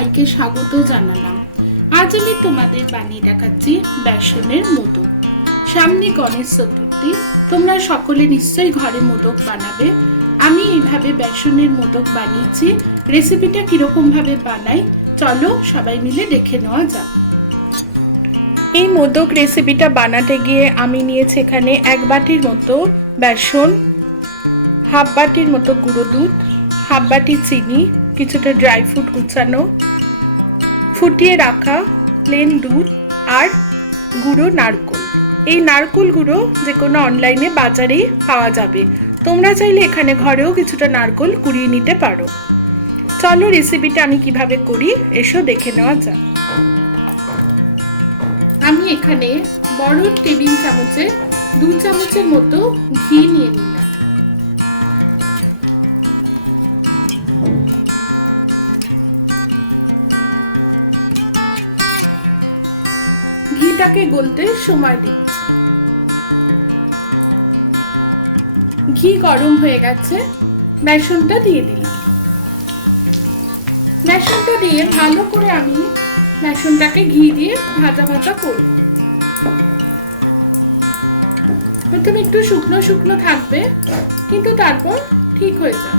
সবাইকে স্বাগত জানালাম। আজ আমি তোমাদের বানিয়ে দেখাচ্ছি বেসনের মোদক। সামনে গণেশ চতুর্থী, তোমরা সকলে নিশ্চয়ই ঘরে মোদক বানাবে। আমি এইভাবে বেসনের মোদক বানিয়েছি। রেসিপিটা কিরকম ভাবে বানাই চলো সবাই মিলে দেখে নেওয়া যাক। এই মোদক রেসিপিটা বানাতে গিয়ে আমি নিয়েছি এখানে 1 বাটির মতো বেসন, হাফ বাটির মতো গুঁড়ো দুধ, হাফ বাটি চিনি, কিছুটা ড্রাই ফ্রুট কুচানো, ফুটিয়ে রাখা প্লেন দুধ আর গুঁড়ো নারকেল। এই নারকেল গুঁড়ো যে কোনো অনলাইনে বাজারে পাওয়া যাবে। তোমরা চাইলে এখানে ঘরেও কিছুটা নারকেল কুড়িয়ে নিতে পারো। চলো রেসিপিটা আমি কিভাবে করি এসো দেখে নেওয়া যাক। আমি এখানে বড় টেবিল চামচে 2 চামচের মতো ঘি নিয়ে নিলাম। ঘিটাকে গলতে সময় দিচ্ছি। ঘি গরম হয়ে গেছে, বেসনটা দিয়ে দিলাম। বেসনটা দিয়ে ভালো করে আমি বেসনটাকে ঘি দিয়ে ভাজা ভাজা করব। প্রথমে একটু শুকনো শুকনো থাকবে, কিন্তু তারপর ঠিক হয়ে যাবে।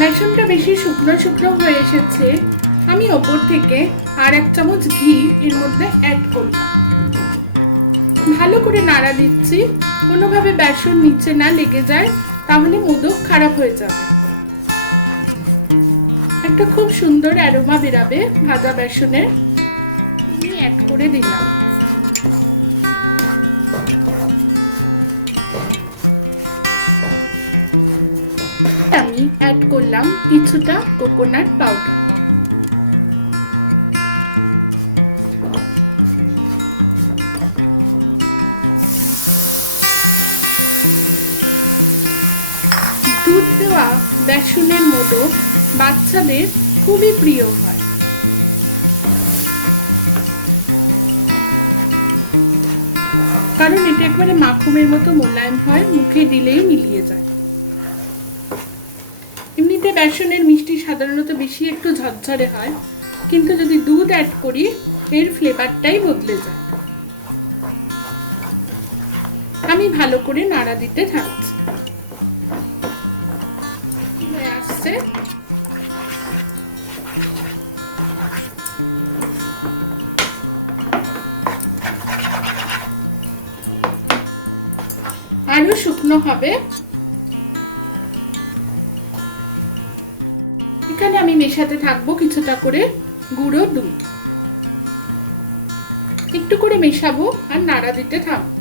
বেসনটা বেশি শুকনো শুকনো হয়ে এসেছে, আমি ওপর থেকে আর 1 চামচ ঘি এর মধ্যে অ্যাড করলাম। ভালো করে নাড়া দিচ্ছি, কোনোভাবে বেসন নিচে না লেগে যায়, তাহলে মোদক খারাপ হয়ে যাবে। একটা খুব সুন্দর অ্যারোমা বেরাবে ভাজা বেসনের। আমি অ্যাড করে দিলাম। আমি অ্যাড করলাম কিছুটা কোকোনাট পাউডার। দুধ দেওয়া বেসনের মোদক বাচ্চাদের খুবই প্রিয় হয়। কারণ এটা একবারে মাখনের মতো মোলায়েম হয়, মুখে দিলেই মিলিয়ে যায়। এমনিতে বেসনের মিষ্টি সাধারণত বেশি একটু ঝরঝরে হয়, কিন্তু যদি দুধ অ্যাড করি এর ফ্লেভারটাই বদলে যায়। আমি ভালো করে নাড়া দিতে থাকছি। হয়ে আসছে। আরো শুকনো হবে। এখানে আমি মেশাতে থাকবো কিছুটা করে গুঁড়ো দুধ। একটু করে মেশাবো আর নাড়া দিতে থাকবো।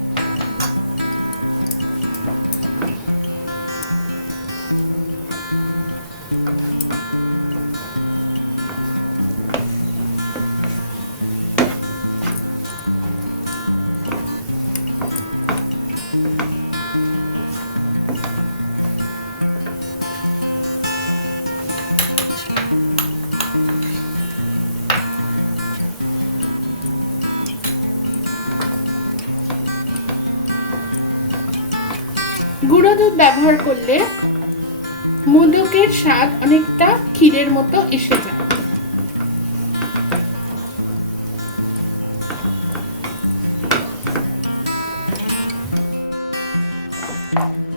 গুঁড়ো দুধ ব্যবহার করলে মোদকের স্বাদ অনেকটা ক্ষীরের মতো এসে যায়।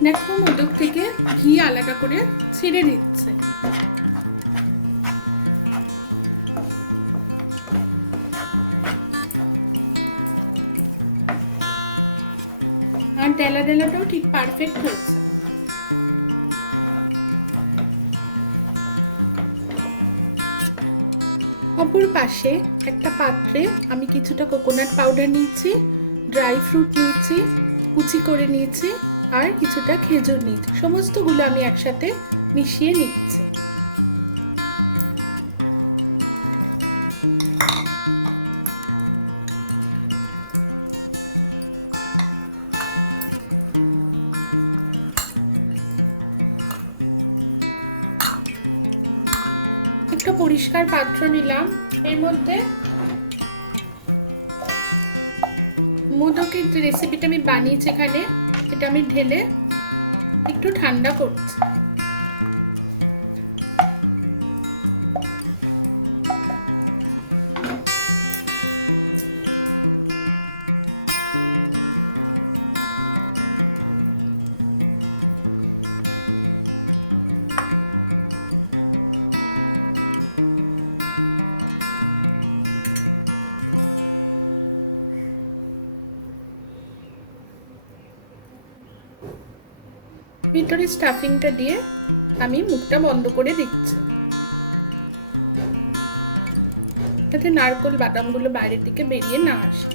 দেখো মোদক থেকে ঘি আলাদা করে ছেড়ে দিচ্ছে। আর ডেলা ডেলাটাও ঠিক পারফেক্ট হয়েছে। অপর পাশে একটা পাত্রে আমি কিছুটা কোকোনাট পাউডার নিচ্ছি, ড্রাই ফ্রুট নিচ্ছি, কুচি করে নিয়েছি, আর কিছুটা খেজুর নিচ্ছি। সমস্তগুলো আমি একসাথে মিশিয়ে নিচ্ছি। পাত্র নিলাম, এর মধ্যে মোদকের যে রেসিপিটা আমি বানিয়েছি এখানে, এটা আমি ঢেলে একটু ঠান্ডা করছি। ভিতরে স্টাফিংটা দিয়ে আমি মুখটা বন্ধ করে দিচ্ছি, যাতে নারকেল বাদামগুলো বাইরের দিকে বেরিয়ে না আসে।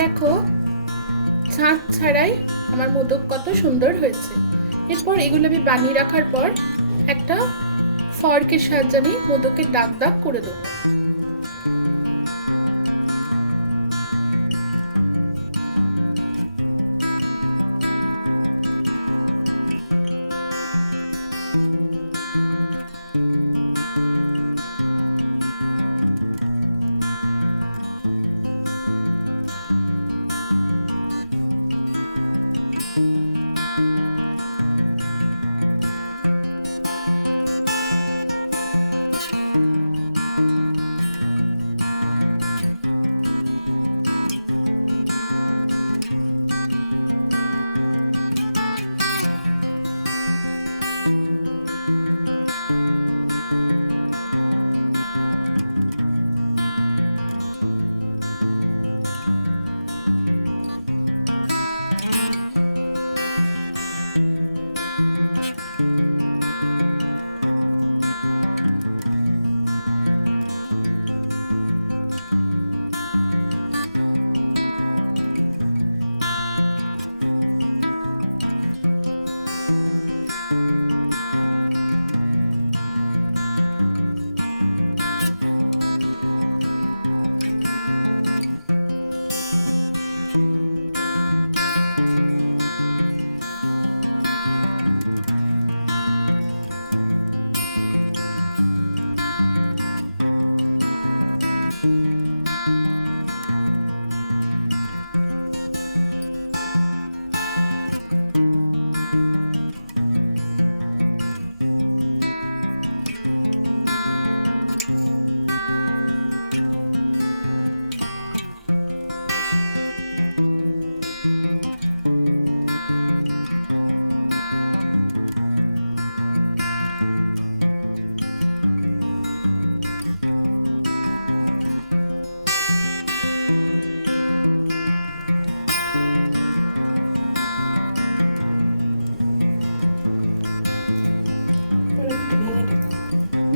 দেখো, ছাঁচ ছাড়াই আমার মোদক কত সুন্দর হয়েছে। এরপর এগুলো আমি বানিয়ে রাখার পর একটা ফর্কের সাহায্যে আমি মোদকের দাগ দাগ করে দেবো।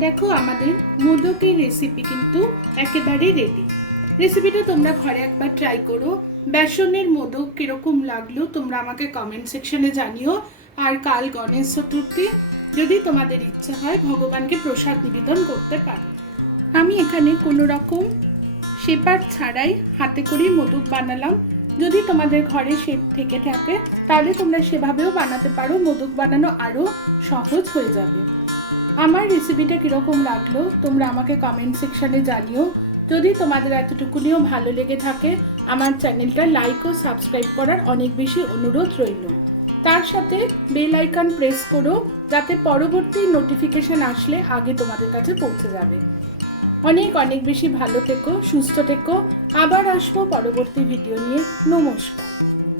দেখো, আমাদের মোদকের রেসিপি কিন্তু একেবারেই রেডি। রেসিপিটা তোমরা ঘরে একবার ট্রাই করো। বেসনের মোদক কিরকম লাগলো তোমরা আমাকে কমেন্ট সেকশনে জানিও। আর কাল গণেশ চতুর্থী, যদি তোমাদের ইচ্ছা হয় ভগবানকে প্রসাদ নিবেদন করতে পারো। আমি এখানে কোনো রকম শেপার ছাড়াই হাতে করে মোদক বানালাম। যদি তোমাদের ঘরে শেপ থেকে থাকে তাহলে তোমরা সেভাবেও বানাতে পারো, মোদক বানানো আরো সহজ হয়ে যাবে। আমার রেসিপিটা কিরকম লাগলো তোমরা আমাকে কমেন্ট সেকশনে জানিও। যদি তোমাদের এতটুকুনিও ভালো লেগে থাকে আমার চ্যানেলটা লাইক ও সাবস্ক্রাইব করার অনেক বেশি অনুরোধ রইল। তার সাথে বেল আইকন প্রেস করো, যাতে পরবর্তী নোটিফিকেশন আসলে আগে তোমাদের কাছে পৌঁছে যাবে। অনেক অনেক বেশি ভালো থেকো, সুস্থ থেকো। আবার আসবো পরবর্তী ভিডিও নিয়ে। নমস্কার।